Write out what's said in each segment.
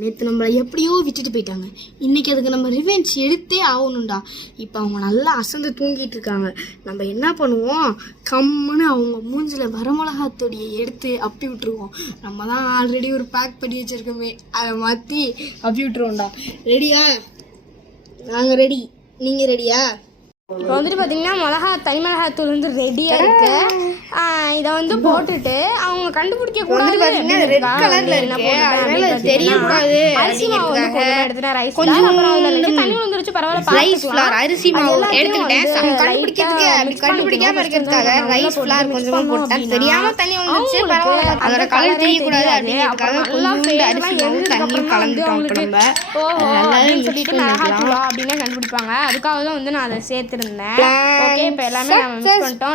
நேற்று நம்மளை எப்படியோ விட்டுட்டு போயிட்டாங்க. இன்னைக்கு அதுக்கு நம்ம ரிவெஞ்ச் எடுத்தே ஆகணும்டா. இப்போ அவங்க நல்லா அசந்து தூங்கிட்டு இருக்காங்க. நம்ம என்ன பண்ணுவோம், கம்முன்னு அவங்க மூஞ்சில் வரமிளகாத்தொடியை எடுத்து அப்பி விட்டுருவோம். நம்ம தான் ஆல்ரெடி ஒரு பேக் பண்ணி வச்சுருக்கோமே, அதை மாற்றி அப்பி விட்டுருவோம்டா. ரெடியா? நாங்கள் ரெடி, நீங்கள் ரெடியா? இப்போ வந்துட்டு பார்த்தீங்கன்னா தனி மிளகாத்தூள் வந்து ரெடியாக இருக்கு. இதை வந்து போட்டுட்டு அவங்க கண்டுபிடிக்க கூடாது. ரெட் கலர்ல இருக்கு, அதனால தெரியக்கூடாது. அரிசி மாவு வந்து எடுத்துட்டேன், ரைஸ் கொஞ்சம் தண்ணி விழுந்துருச்சு, பரவாயில்ல. ரைஸ் ஃப்ளார் அரிசி மாவு எடுத்துக்கிட்டேன். கண்டுபிடிக்காம இருக்கிறதுக்காக ரைஸ் ஃப்ளார் கொஞ்சமா போட்டேன். தெரியாம தண்ணி வந்துருச்சு, பரவாயில்ல. அதோட கலர் தெரியக்கூடாது அப்படிங்கிறதுக்காக கொஞ்சம் அரிசி மாவு தண்ணி கலந்துட்டோம். நம்ம சொல்லிட்டு மிளகாத்தூளா அப்படின்னு கண்டுபிடிப்பாங்க. அதுக்காக தான் வந்து நான் அதை சேர்த்து. ஓகே, இப்போ எல்லாமே நம்ம மிக்ஸ் பண்ணிட்டோம்.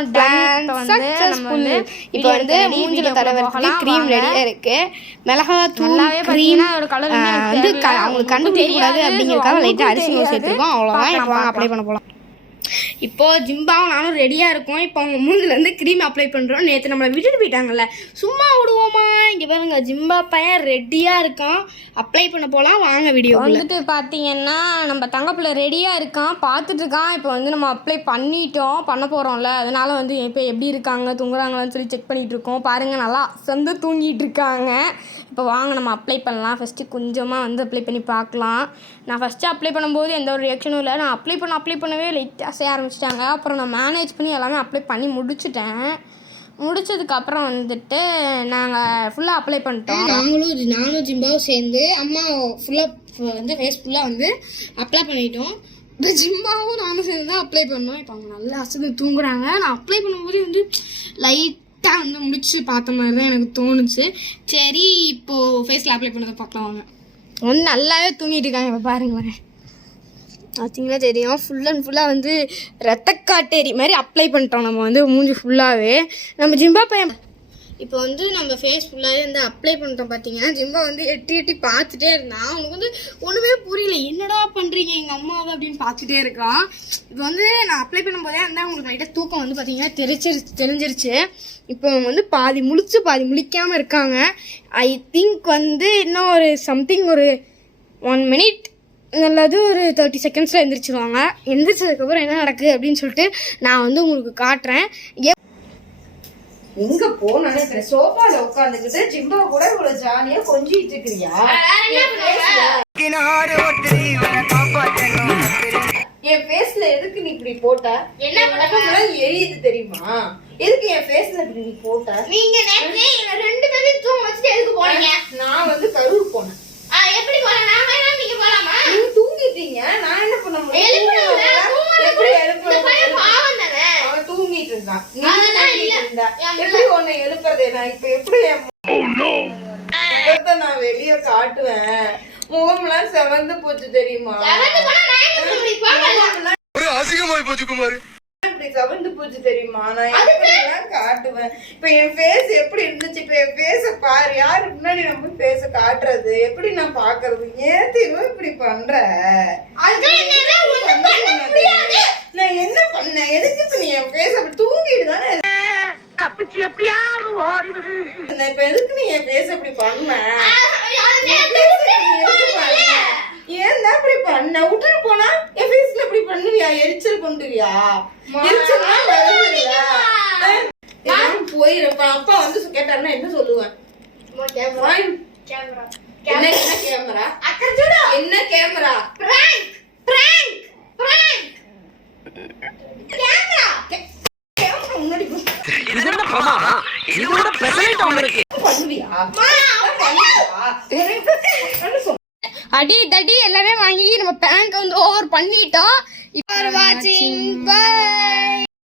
இப்போ வந்து மூஞ்சில தடவறதுக்கு க்ரீம் ரெடியா இருக்கு. மிளகாத்தூள் க்ரீம் வந்து அவங்களுக்கு கண்டுபிடிக்க கூடாது அப்படிங்கிறதுக்காக லைட்டா அரிசி மாவு சேர்த்துருக்கோம். அவ்வளோதான். இப்போ அப்ளை பண்ண போகலாம். இப்போ ஜிம்பாவும் நானும் ரெடியாக இருக்கோம். இப்போ அவங்க மூஞ்சிலேருந்து க்ரீம் அப்ளை பண்ணுறோம். நேற்று நம்மளை விட்டுட்டு போயிட்டாங்கல்ல, சும்மா விடுவோமா? இங்கே பாருங்க, ஜிம்பா பையன் ரெடியாக இருக்கான். அப்ளை பண்ண போகலாம், வாங்க. வீடியோ வந்துட்டு பார்த்தீங்கன்னா நம்ம தங்கப்பிள்ளை ரெடியாக இருக்கான், பார்த்துட்டு இருக்கான். இப்போ வந்து நம்ம அப்ளை பண்ண போகிறோம்ல, அதனால வந்து இப்போ எப்படி இருக்காங்க, தூங்குறாங்களான்னு சொல்லி செக் பண்ணிகிட்டு இருக்கோம். பாருங்கள், நல்லா சொந்த தூங்கிட்டு இருக்காங்க. இப்போ வாங்க நம்ம அப்ளை பண்ணலாம். ஃபஸ்ட்டு கொஞ்சமாக வந்து அப்ளை பண்ணி பார்க்கலாம். நான் ஃபஸ்ட்டு அப்ளை பண்ணும்போது எந்த ஒரு ரியாக்ஷனும் இல்லை. நான் அப்ளை பண்ணவே லைட்டாக செய்ய ஆரம்பிச்சிட்டாங்க. அப்புறம் நான் மேனேஜ் பண்ணி எல்லாமே அப்ளை பண்ணி முடிச்சிட்டேன். முடிச்சதுக்கப்புறம் வந்துட்டு நாங்கள் ஃபுல்லாக அப்ளை பண்ணிட்டோம். நானும் ஜிம்பாவும் சேர்ந்து அம்மா ஃபுல்லாக வந்து ஃபேஸ் ஃபுல்லாக வந்து அப்ளை பண்ணிட்டோம். இந்த ஜிம்பாவும் நானும் சேர்ந்து தான் அப்ளை பண்ணோம். இப்போ அவங்க நல்லா அசந்து தூங்குறாங்க. நான் அப்ளை பண்ணும்போது வந்து லைட்டாக வந்து முடிச்சு பார்த்த மாதிரி தான் எனக்கு தோணுச்சு. சரி, இப்போது ஃபேஸில் அப்ளை பண்ணதை பார்க்கலாம் வாங்க. வந்து நல்லாவே தூங்கிட்டு இருக்காங்க. இப்போ பாருங்களேன், பார்த்தீங்களா தெரியும், ஃபுல் அண்ட் ஃபுல்லாக வந்து ரத்தக்காட்டேரி மாதிரி அப்ளை பண்ணிட்டோம். நம்ம வந்து மூஞ்சி ஃபுல்லாகவே நம்ம ஜிம்பா பையன் இப்போ வந்து நம்ம ஃபேஸ் ஃபுல்லாகவே வந்து அப்ளை பண்ணிட்டோம். பார்த்தீங்கன்னா ஜிம்பா வந்து எட்டி பார்த்துட்டே இருந்தான். அவனுக்கு வந்து ஒன்றுமே புரியல, என்னடா பண்ணுறீங்க எங்கள் அம்மாவை அப்படின்னு பார்த்துட்டே இருக்கான். இப்போ வந்து நான் அப்ளை பண்ணும்போதே வந்து அவங்களுக்கு லைட்டாக தூக்கம் வந்து பார்த்தீங்கன்னா தெரிஞ்சிருச்சு. இப்போ அவங்க வந்து பாதி முழிச்சு பாதி முழிக்காமல் இருக்காங்க. ஐ திங்க் வந்து இன்னும் ஒரு சம்திங் ஒரு 1 minute நல்லது ஒரு 30 secondsல எந்திரிச்சிருவாங்க. எந்திரிச்சதுக்கப்புறம் என்ன நடக்குது அப்படின்னு சொல்லிட்டு நான் வந்து உங்களுக்கு காட்டுறேன். எங்க போனானே சோஃபால உட்காந்துக்கிட்டு ஜிம்பா கூட இவ்வளவு ஜாலியா கொஞ்சிட்டு இருக்கிறியா? என் ஃபேஸ்ல எதுக்கு நீ இப்படி போட்ட? என்ன எரியுது தெரியுமா? எதுக்கு என் ஃபேஸ்ல இப்படி நீ போட்ட? நீங்க ரெண்டு பேரும் தூங்க வச்சுட்டு எதுக்கு போனீங்க? நான் வந்து கரூர் போனேன். எப்படி போனேன்? நான் வேணா நீங்க போலாமா? நீங்க தூங்கிட்டீங்க, நான் என்ன பண்ண முடியும்? எப்படி அவன் தூங்கிட்டு இருந்தான், எப்படி உன்னை எழுப்புறது? நான் இப்ப எப்படி நான் வெளிய காட்டுவேன்? முகம்லாம் செவந்து போச்சு தெரியுமா? அசிங்கமாய் போச்சு குமார், இப்படி செவந்து போச்சு தெரியுமா? நான் எப்படிலாம் காட்டுவேன்? இப்ப என் ஃபேஸ் எப்படி இருந்துச்சு? இப்ப என் ஃபேஸ பாரு. யாரு முன்னாடி நம்ம ஃபேஸ காட்டுறது? எப்படி நான் பாக்குறது? ஏன் தெரியும் இப்படி பண்ற? நான் என்ன பண்ணேன்? எதுக்கு இப்ப நீ என் ஃபேஸ் அப்படி தூங்கிட்டு தானே? இப்ப எதுக்கு நீ என் ஃபேஸ் அப்படி பண்ண? ஏன் தான் இப்படி பண்ண? விட்டுட்டு போனா என் ஃபேஸ்ல இப்படி பண்ணுவியா? எரிச்சல் கொண்டுவியா? போயிருப்ப அப்பா வந்து கேட்டாருன்னா என்ன சொல்லுவேன்? என்ன கேமரா? என்ன கேமரா? அடி தடி எல்லாமே வாங்கி நம்ம பேங்க் வந்து ஓவர் பண்ணிட்டோம். இப்போ வாட்சிங், பை.